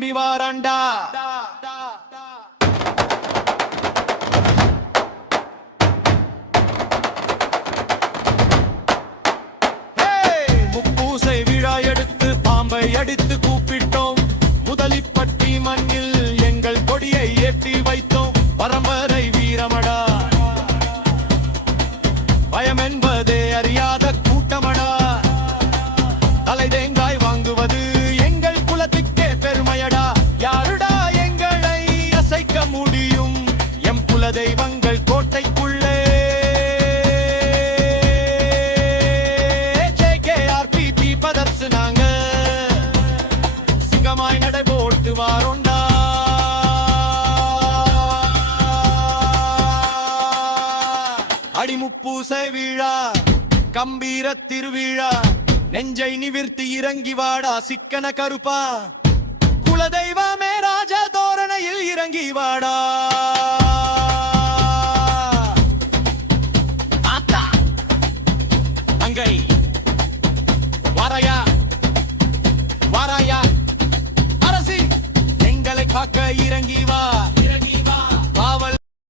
திரும்பி வாராண்டா. முப்பூசை விழா எடுத்து பாம்பை அடித்து கூப்பிட்டோம். முதலிப்பட்டி மண்ணில் எங்கள் கொடியை ஏற்றி வைத்தோம். பரம்பரை வீரமடா, பயம் என்பதே அறியாத கூட்டமடா. தலை தேங்காய் வாங்குவது எங்கள் குலத்துக்கே பெருமையடா. யாருடா எங்களை அசைக்க முடியும்? எம் குல தெய்வங்கள் கோட்டைக்குள்ளே நாங்க சிங்கமாய் நடை போட்டு வாரோண்டா. அடிமுப்பூசை விழா கம்பீர திருவிழா, நெஞ்சை நிவிர்த்தி இறங்கி வாடா சிக்கன கருப்பா. குலதெய்வமே ராஜ தோரணையில் இறங்கி வாடா. ஆத்தா அங்கை வாராயா வாராயா அரசி, எங்களை காக்க இறங்கி வா.